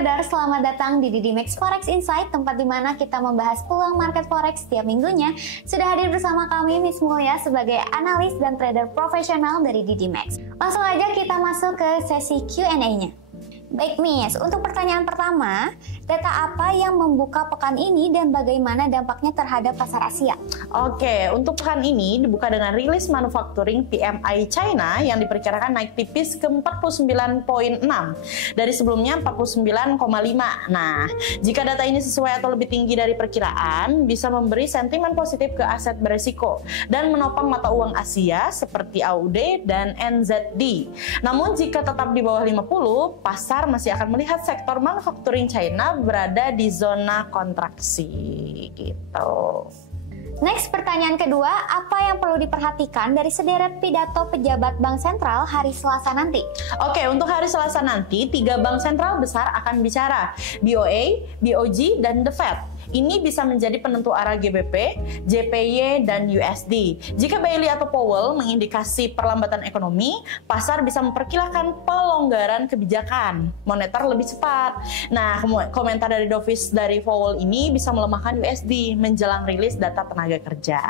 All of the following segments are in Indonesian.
trader, selamat datang di DidiMax Forex Insight, tempat di mana kita membahas peluang market forex setiap minggunya. Sudah hadir bersama kami Miss Mulia sebagai analis dan trader profesional dari DidiMax. Langsung aja kita masuk ke sesi Q&A-nya. Baik Miss, untuk pertanyaan pertama, data apa yang membuka pekan ini dan bagaimana dampaknya terhadap pasar Asia? Oke, untuk pekan ini dibuka dengan rilis manufacturing PMI China yang diperkirakan naik tipis ke 49,6 dari sebelumnya 49,5. Nah, jika data ini sesuai atau lebih tinggi dari perkiraan, bisa memberi sentimen positif ke aset beresiko dan menopang mata uang Asia seperti AUD dan NZD. Namun jika tetap di bawah 50, pasar masih akan melihat sektor manufacturing China berada di zona kontraksi gitu. Next, pertanyaan kedua, apa yang perlu diperhatikan dari sederet pidato pejabat Bank Sentral hari Selasa nanti? Oke, untuk hari Selasa nanti, 3 bank sentral besar akan bicara, BOA, BOJ, dan The Fed. Ini bisa menjadi penentu arah GBP, JPY, dan USD. Jika Bailey atau Powell mengindikasi perlambatan ekonomi, pasar bisa memperkirakan pelonggaran kebijakan moneter lebih cepat. Nah, komentar dari dovish dari Powell ini bisa melemahkan USD menjelang rilis data tenaga kerja.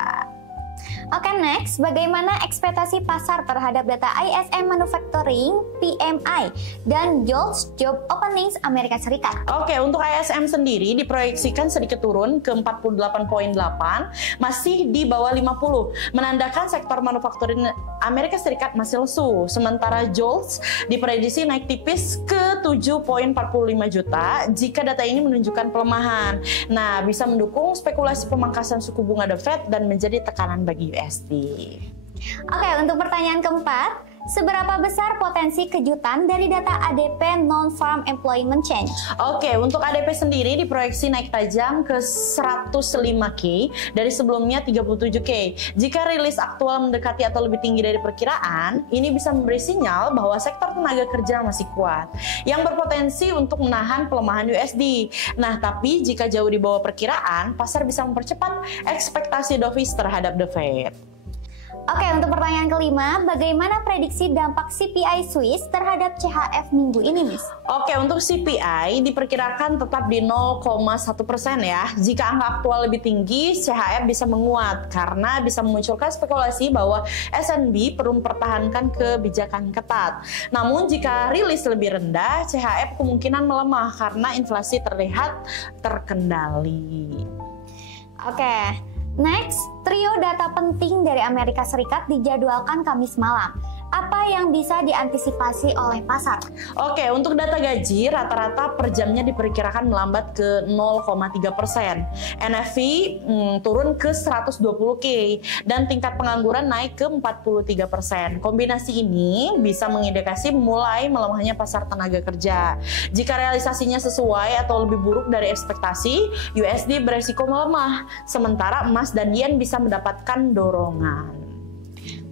Oke, next, bagaimana ekspektasi pasar terhadap data ISM Manufacturing, PMI, dan JOLTS Job Openings Amerika Serikat? Oke, untuk ISM sendiri diproyeksikan sedikit turun ke 48,8, masih di bawah 50, menandakan sektor manufacturing Amerika Serikat masih lesu. Sementara JOLTS diprediksi naik tipis ke 7,45 juta jika data ini menunjukkan pelemahan. Nah, bisa mendukung spekulasi pemangkasan suku bunga The Fed dan menjadi tekanan bagi USD. Oke, untuk pertanyaan keempat, seberapa besar potensi kejutan dari data ADP Non-Farm Employment Change? Oke, untuk ADP sendiri diproyeksi naik tajam ke 105K dari sebelumnya 37K. Jika rilis aktual mendekati atau lebih tinggi dari perkiraan, ini bisa memberi sinyal bahwa sektor tenaga kerja masih kuat, yang berpotensi untuk menahan pelemahan USD. Nah, tapi jika jauh di bawah perkiraan, pasar bisa mempercepat ekspektasi dovish terhadap The Fed. Oke, untuk pertanyaan kelima, bagaimana prediksi dampak CPI Swiss terhadap CHF minggu ini, Miss? Oke, untuk CPI diperkirakan tetap di 0,1% ya. Jika angka aktual lebih tinggi, CHF bisa menguat karena bisa memunculkan spekulasi bahwa SNB perlu mempertahankan kebijakan ketat. Namun jika rilis lebih rendah, CHF kemungkinan melemah karena inflasi terlihat terkendali. Oke. Next, trio data penting dari Amerika Serikat dijadwalkan Kamis malam. Apa yang bisa diantisipasi oleh pasar? Oke, untuk data gaji rata-rata per jamnya diperkirakan melambat ke 0,3%. NFP turun ke 120K dan tingkat pengangguran naik ke 43%. Kombinasi ini bisa mengindikasi mulai melemahnya pasar tenaga kerja. Jika realisasinya sesuai atau lebih buruk dari ekspektasi, USD beresiko melemah, sementara emas dan yen bisa mendapatkan dorongan.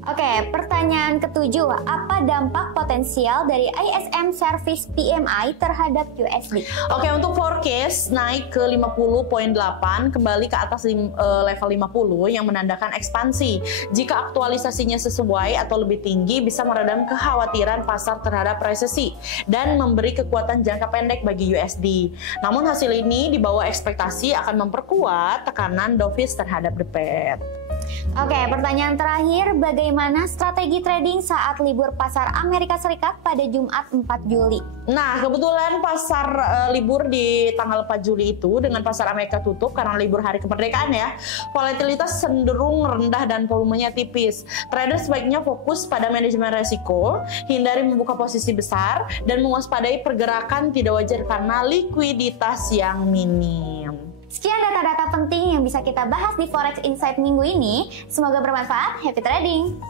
Oke, pertanyaan ketujuh, apa dampak potensial dari ISM Service PMI terhadap USD? Oke, untuk forecast naik ke 50,8 kembali ke atas level 50 yang menandakan ekspansi. Jika aktualisasinya sesuai atau lebih tinggi, bisa meredam kekhawatiran pasar terhadap resesi dan memberi kekuatan jangka pendek bagi USD. Namun hasil ini di bawah ekspektasi akan memperkuat tekanan dovish terhadap The Fed. Oke, pertanyaan terakhir, bagaimana strategi trading saat libur pasar Amerika Serikat pada Jumat 4 Juli? Nah, kebetulan pasar libur di tanggal 4 Juli itu dengan pasar Amerika tutup karena libur hari kemerdekaan ya. Volatilitas cenderung rendah dan volumenya tipis. Trader sebaiknya fokus pada manajemen resiko, hindari membuka posisi besar, dan mewaspadai pergerakan tidak wajar karena likuiditas yang minim. Sekian data-data penting yang bisa kita bahas di Forex Insight minggu ini. Semoga bermanfaat. Happy trading!